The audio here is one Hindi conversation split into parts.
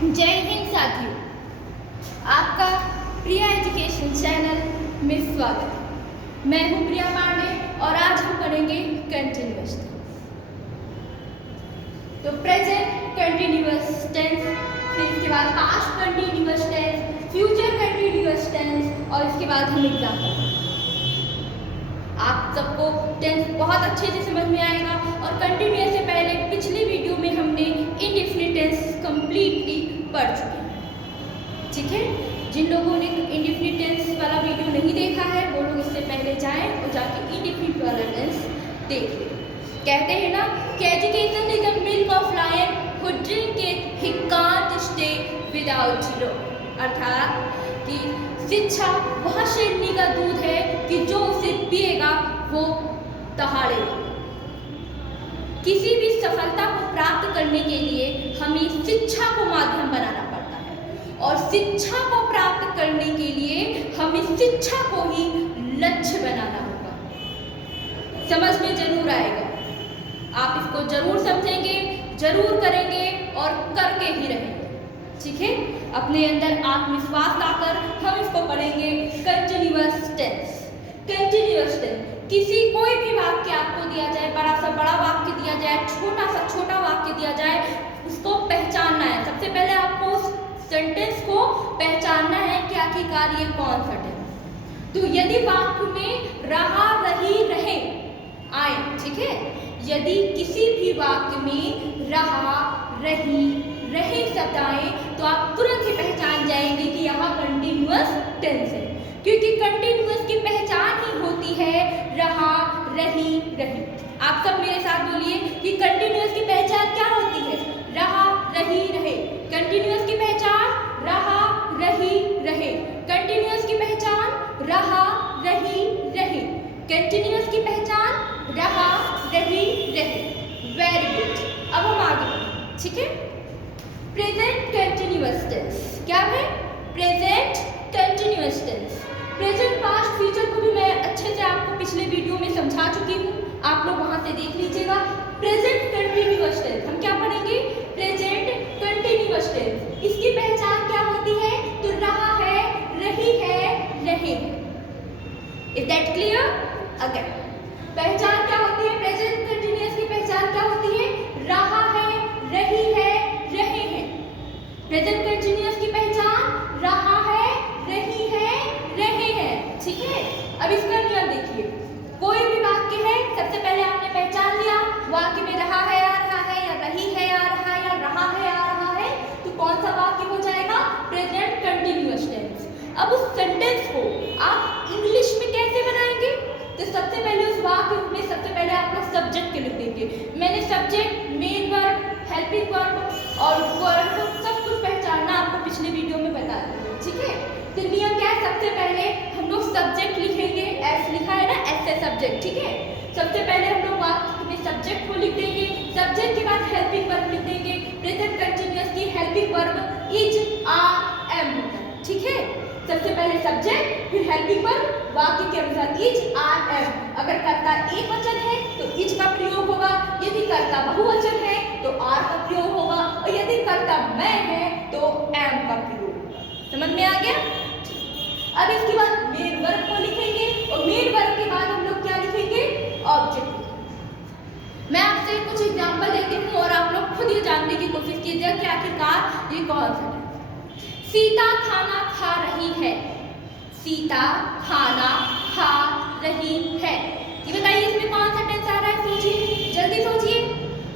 जय हिंद साथियों, आपका प्रिया एजुकेशन चैनल में स्वागत है। मैं हूं प्रिया पांडे और आज हम पढ़ेंगे कंटिन्यूअस टेंस। तो प्रेजेंट कंटिन्यूअस टेंस, फिर इसके बाद past continuous tense, future continuous tense और इसके बाद हम एग्जाम्पल। आप सबको टेंस बहुत अच्छे से समझ में आएगा। और कंटिन्यूअस से पहले पिछली वीडियो में हमने इनडेफिनिट टेंस कंप्लीटली पढ़ चुके हैं, ठीक है। जिन लोगों ने इनडेफिनिट टेंस वाला वीडियो नहीं देखा है वो लोग इससे पहले जाएं और जाके इनडेफिनिट वाला टेंस देख लें। कहते हैं ना कि education is the milk of lion who drink it he can't stay without zero. अर्थात कि शिक्षा वह शेरनी का दूध है कि जो उसे पिएगा वो दहाड़ेगा। किसी भी सफलता को प्राप्त करने के लिए हमें शिक्षा को माध्यम बनाना पड़ता है और शिक्षा को प्राप्त करने के लिए हमें शिक्षा को ही लक्ष्य बनाना होगा। समझ में जरूर आएगा, आप इसको जरूर समझेंगे, जरूर करेंगे और करके ही रहेंगे, ठीक है। अपने अंदर आत्मविश्वास लाकर हम इसको पढ़ेंगे कंटिन्यूअस टेंस। कंटिन्यूअस टेंस, किसी कोई भी वाक्य आपको दिया जाए, बड़ा सा बड़ा वाक्य दिया जाए, छोटा सा छोटा वाक्य दिया जाए, उसको पहचानना है। सबसे पहले आपको उस सेंटेंस को पहचानना है कि आखिरकार ये कौन सा टेंस। तो यदि वाक्य में रहा, रही, रहे आए, ठीक है, यदि किसी भी वाक्य में रहा, रही, रहे शब्द आए तो आप तुरंत ही पहचान जाएंगे कि यहाँ कंटिन्यूअस टेंस है, क्योंकि कंटिन्यूअस की पहचान ही होती है रहा, रही, रही। आप सब मेरे साथ बोलिए कि कंटिन्यूअस की पहचान क्या होती है? रहा, रही, रहे। कंटिन्यूअस की पहचान रहा, रही, रहे। कंटिन्यूअस की पहचान रहा, रही, रहे। कंटिन्यूअस की पहचान रहा, रही, रहे। Very good. अब हम आगे बढ़ें, ठीक है। प्रेजेंट कंटिन्यूअस टेंस क्या है? Present continuous tense. Present, past, future को भी मैं अच्छे से आपको पिछले वीडियो में समझा चुकी हूँ, आप लोग वहां से देख लीजिएगा। प्रेजेंट कंटिन्यूअस टेंस हम क्या पढ़ेंगे? Present continuous tense. इसकी पहचान क्या होती है? तो रहा है, रही है, रहे। Is that clear? अगेन, पहचान क्या होती है? प्रेजेंट कंटिन्यूअस की पहचान क्या होती है? रहा है, रही है, रहे हैं। प्रेजेंट कंटिन्यूअस की पहचान रहा है, रही है, रहे हैं, ठीक है। अब इसका नियम देखिए, कोई भी वाक्य है, सबसे पहले आपने पहचान लिया वाक्य में रहा है आ रहा है, या रही है आ रहा है, या रहा है आ रहा है, तो कौन सा वाक्य हो जाएगा? Present continuous tense. अब उस सेंटेंस को आप इंग्लिश में कैसे बनाएंगे? तो सबसे पहले उस वाक्य में सबसे पहले आप लोग सब्जेक्ट के लिख देंगे। मैंने subject, main verb, helping verb और वर्ब सब कुछ पहचानना आपको पिछले वीडियो में बता दिया, ठीक है। तो नियम क्या है? सबसे पहले हम लोग सब्जेक्ट लिखेंगे, एस लिखा है ना, ऐसे सब्जेक्ट, ठीक है। सबसे पहले हम लोग वाक्य में सब्जेक्ट को लिख देंगे, सब्जेक्ट के बाद हेल्पिंग वर्ब लिख देंगे। प्रेजेंट कंटिन्यूअस की helping verb is, are, am होता है, ठीक है। सबसे पहले सब्जेक्ट, फिर हेल्पिंग वर्ब, वाक्य के अनुसार इज, आर, एम। अगर कर्ता एक वचन है तो इज का प्रयोग होगा, यदि कर्ता बहुवचन है तो आर का प्रयोग होगा, और यदि कर्ता मैं है तो एम का प्रयोग होगा। समझ में आ गया? अब इसके बाद मेन वर्ब को लिखेंगे और मेन वर्ब के बाद हम लोग क्या लिखेंगे? ऑब्जेक्ट। मैं आपसे कुछ एग्जांपल देती हूँ और आप लोग खुद ये जानने की कोशिश कीजिए कि आखिरकार ये कौन सा है। सीता खाना खा रही है। सीता खाना खा रही है। ये बताइए इसमें कौन सा टेंस आ रहा है? सोचिए, जल्दी सोचिए।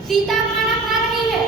सीता खाना खा रही है,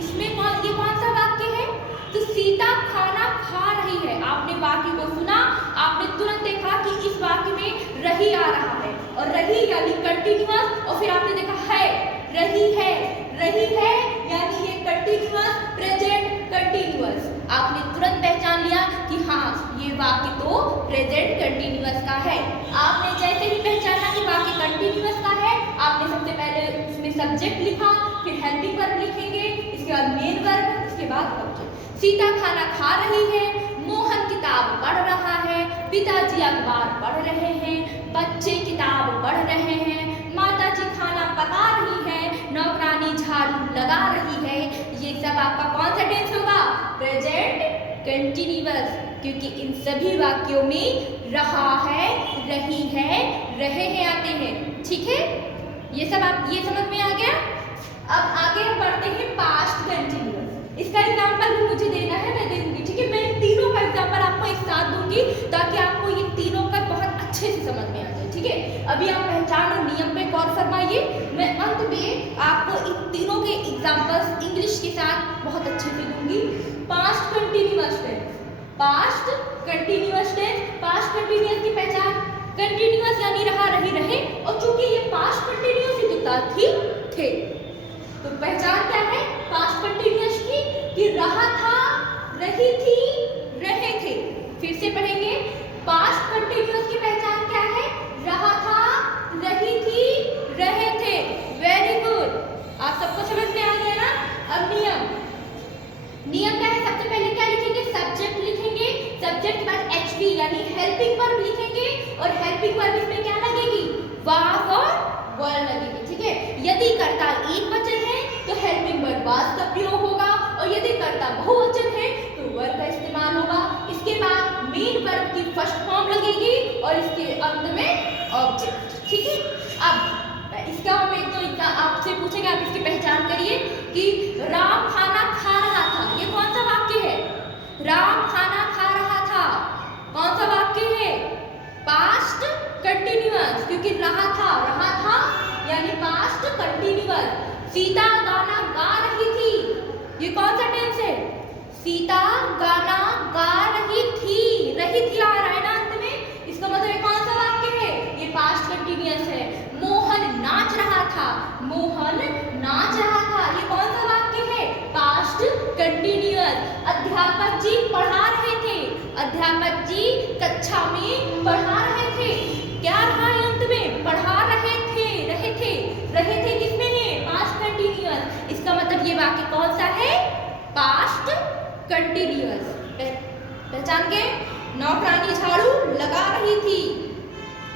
इसमें ये कौन सा वाक्य है? तो सीता खाना खा रही है। आपने वाक्य को सुना, आपने तुरंत देखा कि इस वाक्य में रही आ रहा है, और रही यानी कंटिन्यूअस, और फिर आपने देखा है, रही है, रही है यानी ये कंटिन्यूअस, प्रेजेंट कंटिन्यूअस। आपने तुरंत पहचान लिया कि हाँ ये वाक्य तो प्रेजेंट कंटिन्यूअस का है। आपने जैसे ही पहचाना कि वाक्य कंटिन्यूअस का है, आपने सबसे पहले उसमें सब्जेक्ट लिखा, फिर हेल्पिंग वर्ब लिखेंगे, इसके बाद मेन वर्ब, इसके बाद ऑब्जेक्ट। सीता खाना खा रही है, मोहन किताब पढ़ रहा है, पिताजी अखबार पढ़ रहे हैं, बच्चे किताब पढ़ रहे हैं, माताजी खाना पका रही है, नौकरानी झाड़ू लगा रही है। ये सब आपका कौन सा टेंस होगा? प्रेजेंट कंटिन्यूअस, क्योंकि इन सभी वाक्यों में रहा है, रही है, रहे हैं आते हैं। ठीक है, ये सब आप ये समझ में आ गया। अब आगे हम बढ़ते हैं पास्ट कंटिन्यूअस। इसका एग्जांपल भी मुझे देना है, मैं दे दूंगी। ठीक है, मैं इन तीनों का एग्जांपल आपको एक साथ दूंगी ताकि आपको ये तीनों का बहुत अच्छे से समझ में आ जाए। ठीक है, अभी आप पहचान और नियम पे गौर फरमाइए। मैं अंत में आपको इन तीनों के एग्जांपल्स इंग्लिश के साथ बहुत अच्छे से दूंगी। Past continuous tense, past continuous tense, past continuous की पहचान, कंटिन्यूअस यानी रहा, रही, रहे, और चूंकि ये पास्ट कंटिन्यूअस ही तो थी, थे, तो पहचान क्या है पास्ट कंटिन्यूअस की? कि रहा था, रही थी, रहे थे। फिर से पढ़ेंगे, पास्ट कंटिन्यूअस की पहचान क्या है? रहा था, रही थी, रहे थे। वेरी गुड, आप सबको समझ में आ गया ना। अब नियम, नियम क्या है? सबसे पहले क्या लिखेंगे? सब्जेक्ट लिखेंगे, सब्जेक्ट के बाद एचवी यानी हेल्पिंग वर्ब लिखेंगे, और हेल्पिंग वर्ब इसमें क्या लगेगी? वाज और वर लगेगी। ठीक है, यदि कर्ता एक वचन है तो हेल्पिंग वर्ब वाज का प्रयोग होगा, और यदि कर्ता बहुवचन है तो वर का इस्तेमाल होगा। इसके बाद मेन वर्ब की फर्स्ट फॉर्म लगेगी और इसके अंत में ऑब्जेक्ट। ठीक है, अब इसका हम एक तो आपसे पूछेंगे, आप इसकी पहचान करिए कि राम खाना खा रहा था, ये कौन सा वाक्य है? राम खाना खा रहा था, कौन सा वाक्य है? पास्ट कंटिन्यूअस, क्योंकि रहा था यानी पास्ट कंटिन्यूअस। सीता गाना गा रही थी, ये कौन सा टेंस है? सीता गाना गा रही थी आ रहा है ना अंत में, इसका मतलब कौन सा वाक्य है? ये पास्ट कंटिन्यूअस है। मोहन नाच रहा था, ये कौन सा वाक्य है? Past continuous. अध्यापक जी पढ़ा रहे थे, अध्यापक जी कक्षा में पढ़ा रहे थे, क्या रहा है अंत में? पढ़ा रहे थे किसमें है? Past continuous. इसका मतलब ये वाक्य कौन सा है? Past continuous. पहचान के, नौकरानी झाड़ू लगा रही थी,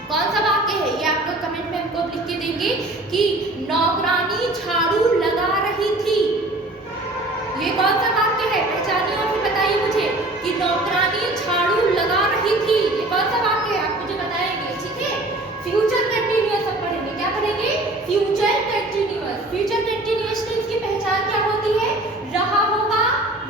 कौन सा वाक्य है? ये आप लोग कमेंट में हमको लिख के देंगे कि नौकरानी झाड़ू लगा रही थी, ये कौन सा वाक्य है? पहचानिए और फिर बताइए मुझे कि नौकरानी झाड़ू लगा रही थी, ये कौन सा वाक्य है? आप मुझे बताएंगे। ठीक है, फ्यूचर कंटिन्यूअस हम पढ़ेंगे, क्या पढ़ेंगे? Future continuous. Future continuous tense की पहचान क्या होती है? रहा होगा,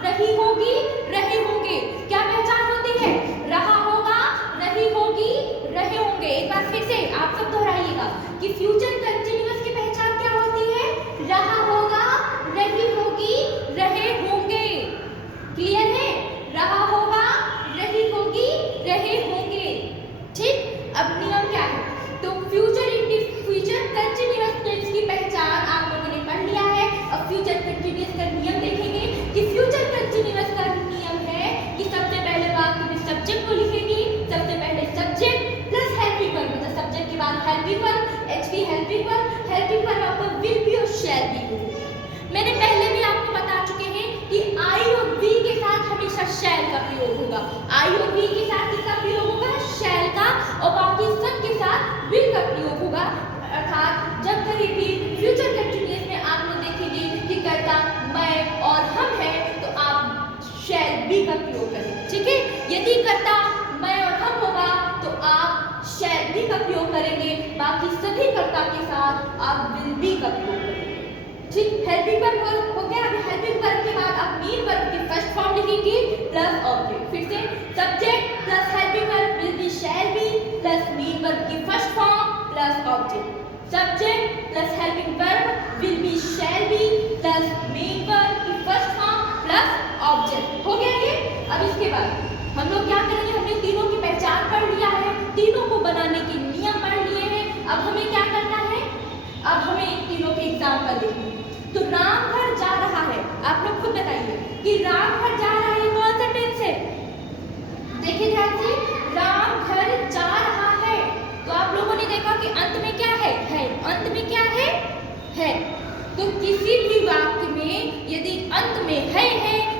रही होगी, रहे होंगे। क्या पहचान होती है? रहा होगा, रही होगी, रहे होंगे। एक बार फिर से आप सब दोहराइएगा कि फ्यूचर कंटिन्यूअस की पहचान क्या होती है? रहा होगा, रही होगी, रहे होंगे। क्लियर है? रहा होगा, रही होगी, रहे होंगे। ठीक, अब नियम क्या है? तो फ्यूचर कंटिन्यूअस टेंस की पहचान आप लोगों ने पढ़ लिया है। अब फ्यूचर कंटिन्यूअस का नियम देखेंगे कि फ्यूचर कंटिन्यूअस का नियम है कि सबसे पहले वाक्य में सब्जेक्ट को लिखेंगे, सबसे पहले सब्जेक्ट प्लस हेल्पिंग वर्ब, मतलब सब्जेक्ट के बाद helping verb, HV helping verb आपका विल बी और शैल बी होगी। मैंने पहले भी आपको बता चुके हैं कि आई और बी के साथ हमेशा शैल का प्रयोग होगा। आई और बी के साथ किसका प्रयोग होगा? शैल का, और बाकी सब के साथ विल का प्रयोग होगा। अर्थात जब कभी भी फ्यूचर कंटिन्यूअस में आप लोग देखेंगे कि कर्ता मैं और हम है तो आप शैल बी का प्रयोग करें। ठीक है, यदि कर्ता मैं और हम होगा तो आप शैल बी का प्रयोग करेंगे, बाकी सभी कर्ता के साथ आप विल बी का प्रयोग करेंगे। ठीक, हेल्पिंग वर्ब हो गया। अभी हेल्पिंग वर्ब के बाद आप मेन वर्ब की फर्स्ट फॉर्म लिखेंगे प्लस ऑब्जेक्ट। फिर से subject plus helping verb will be shall be plus main verb की first form plus object. Subject plus helping verb will be shall be plus main verb की फर्स्ट फॉर्म प्लस ऑब्जेक्ट। हो गया ये। अब इसके बाद हम लोग क्या करेंगे? हमने तीनों की पहचान पढ़ लिया है, तीनों को बनाने के नियम पढ़ लिए हैं। अब हमें क्या करना है? अब हमें इन तीनों के एग्जाम्पल देखने। तो राम घर जा रहा है, आप लोग खुद बताइए कि राम घर जा रहा है कौन सा टेंस है? देखिए ध्यान से, राम घर जा रहा है, तो आप लोगों ने देखा कि अंत में क्या है? अंत में क्या है? तो किसी भी वाक्य में यदि अंत में है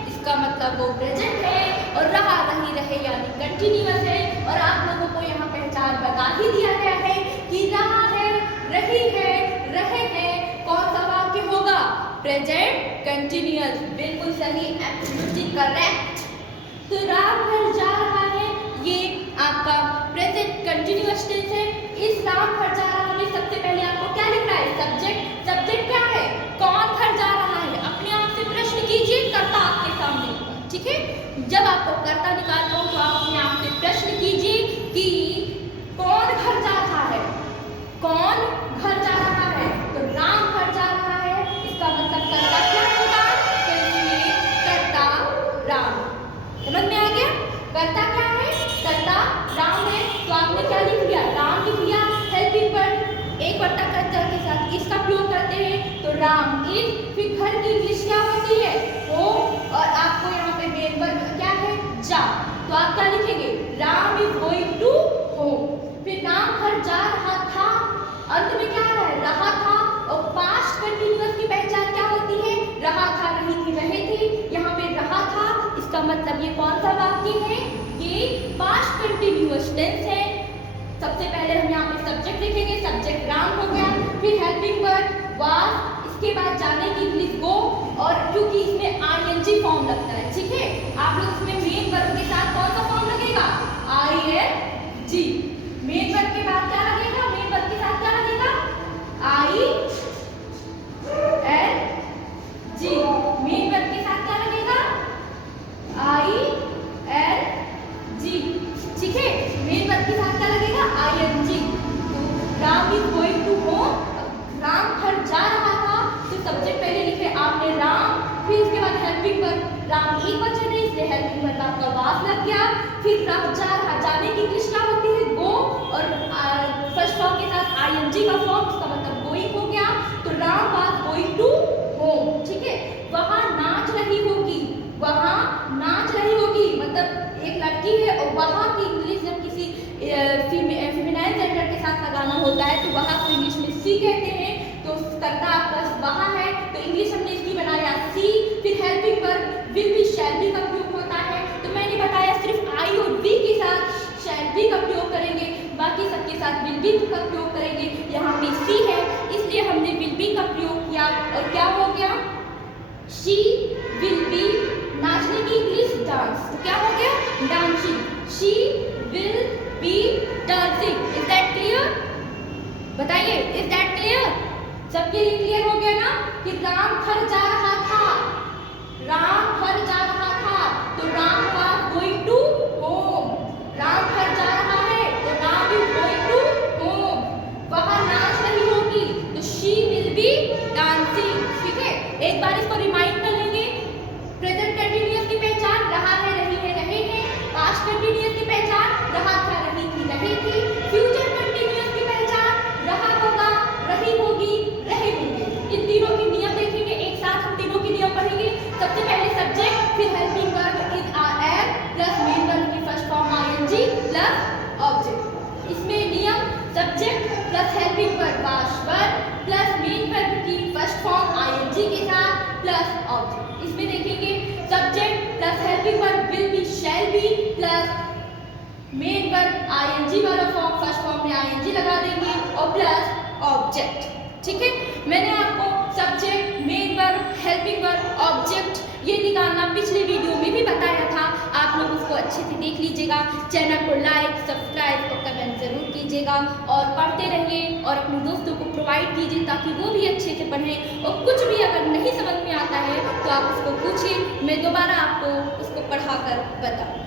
इसका मतलब वो प्रेजेंट है, और रहा, रही, रहे यानी कंटिन्यूअस है। और आप लोगों को यहाँ पहचान बता ही दिया गया है कि रहा है, रही है, रहे हैं, कौन सा वाक्य होगा? प्रेजेंट कंटिन्यूअस, बिल्कुल सही, एब्सोल्युटली करेक्ट। तो राम घर जा रहा है, ये आपका प्रेजेंट कंटिन्यूअस टेंस है। इस राम घर जा रहा में सबसे पहले आपको क्या लिखना है? सब्जेक्ट। सब्जेक्ट क्या है? कौन घर जा रहा है? अपने आप से प्रश्न कीजिए, कर्ता आपके सामने होगा, ठीक है। जब आपको कर्ता निकालना हो तो आप अपने आप से प्रश्न कीजिए कि कौन घर जा रहा है? कौन घर जा रहा है? तो राम घर जा रहा है, इसका मतलब कर्ता क्या होगा? तो इसमें कर्ता राम, समझ में आ गया? कर्ता क्या है? कर्ता राम है, तो आपने क्या लिख लिया? राम लिख लिया। हेल्पिंग वर्ब एक कर्ता कर्ता के साथ इसका प्रयोग करते हैं, तो राम इज, फिर घर की इंग्लिश क्या होती है? होम, और आपको यहाँ पे मेन वर्ब क्या है? जा, तो आप क्या लिखेंगे? Ram is going to home. फिर राम घर जा रहा था, अंत में क्या है? रहा था, और पास्ट कंटिन्यूअस की पहचान क्या होती है? रहा था, रही थी, रहे थे, यहाँ पे रहा था, इसका मतलब ये कौन सा वाक्य है? ये पास्ट कंटिन्यूअस टेंस है। सबसे पहले हम यहाँ पे सब्जेक्ट लिखेंगे, सब्जेक्ट राम हो गया, फिर हेल्पिंग वर्ब वाज, इसके बाद जाने की इंग्लिश गो, और क्योंकि इसमें आईएनजी फॉर्म लगता है, ठीक है, आप लोग इसमें मेन वर्ब के साथ कौन सा फॉर्म लगेगा? आईएनजी। मेन वर्ब के बाद क्या लगेगा? मेन वर्ब के साथ क्या लगेगा? I N G. Main verb के साथ क्या लगेगा? आई एन जी, ठीक है। मेन वर्ब के साथ क्या लगेगा? I N G. तो Ram is going to home, Ram घर जा रहा था, तो सब्जेक्ट पहले लिखे आपने राम, फिर उसके बाद हेल्पिंग वर्ब, राम एक वचन है इसलिए हेल्पिंग वर्ब आपका वाज लग गया, फिर राम जा रहा, जाने की इंग्लिश क्या होती है? गो, और फर्स्ट फॉर्म के साथ आईएनजी का फॉर्म, इसका मतलब गोइंग हो गया, तो Ram was going to home, ठीक है। वहां नाच रही होगी, वहां नाच रही होगी, मतलब एक लड़की है, और वहां की इंग्लिश जब किसी फेमिनाइन जेंडर के साथ लगाना होता है तो वहां को इंग्लिश में सी कहते हैं, तो कर्ता आपका वहां है, तो इंग्लिश हमने इसकी बनाया सी। फिर helping verb will be shall B का प्रयोग होता है, तो मैंने बताया सिर्फ आई और बी के साथ शैल बी का प्रयोग करेंगे, बाकी सबके साथ विल बी का प्रयोग करेंगे। यहाँ पे सी है इसलिए हमने विल बी का प्रयोग किया, और क्या हो गया? शी विल बी, नाचने की इंग्लिश डांस, तो क्या हो गया? Dancing. She will be dancing. Is that clear? बताइए, इज दैट क्लियर? सबके लिए क्लियर हो गया ना कि राम घर जा रहा था, राम घर जा रहा था, तो Ram was going to home. Ram घर जा रहा है, तो Ram is going to home. वहां नाच रही होगी, तो शी विल बी डांसिंग, ठीक है। एक बार इसको रिमाइंड कर लेंगे। प्रेजेंट कंटिन्यूअस की पहचान रहा है, रही है, रहे हैं। पास्ट कंटिन्यूअस की पहचान रहा था, रही थी, रहे थे। फ्यूचर कंटिन्यूअस की पहचान रहा होगा, रही होगी, रहे होंगे। इन तीनों के नियम देखेंगे, एक साथ हम तीनों के नियम पढ़ेंगे। सबसे पहले सब्जेक्ट, फिर helping verb is are am plus main verb की first form ING plus object. इसमें नियम subject plus helping verb was verb plus main verb की फर्स्ट फॉर्म आईएनजी के साथ प्लस ऑब्जेक्ट। इसमें देखेंगे subject plus helping verb will be shall be plus main verb ING वाला फॉर्म, फर्स्ट फॉर्म में आईएनजी लगा देंगे, और प्लस ऑब्जेक्ट, ठीक है। मैंने आपको subject, main verb, helping verb, object ये निकालना पिछले वीडियो में भी बताया था, आप लोग उसको अच्छे से देख लीजिएगा। चैनल को लाइक, सब्सक्राइब और कमेंट जरूर कीजिएगा, और पढ़ते रहिए और अपने दोस्तों को प्रोवाइड कीजिए ताकि वो भी अच्छे से पढ़ें, और कुछ भी अगर नहीं समझ में आता है तो आप उसको पूछिए, मैं दोबारा आपको उसको पढ़ाकर बताऊँ।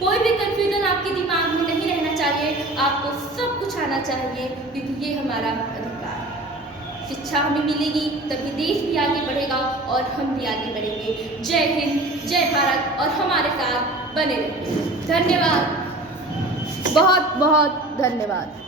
कोई भी कंफ्यूजन आपके दिमाग में नहीं रहना चाहिए, आपको सब कुछ आना चाहिए, क्योंकि ये हमारा अधिकार है। शिक्षा हमें मिलेगी तभी देश भी आगे बढ़ेगा और हम भी आगे बढ़ेंगे। जय हिंद, जय भारत, और हमारे साथ बने रहिए। धन्यवाद, बहुत बहुत धन्यवाद।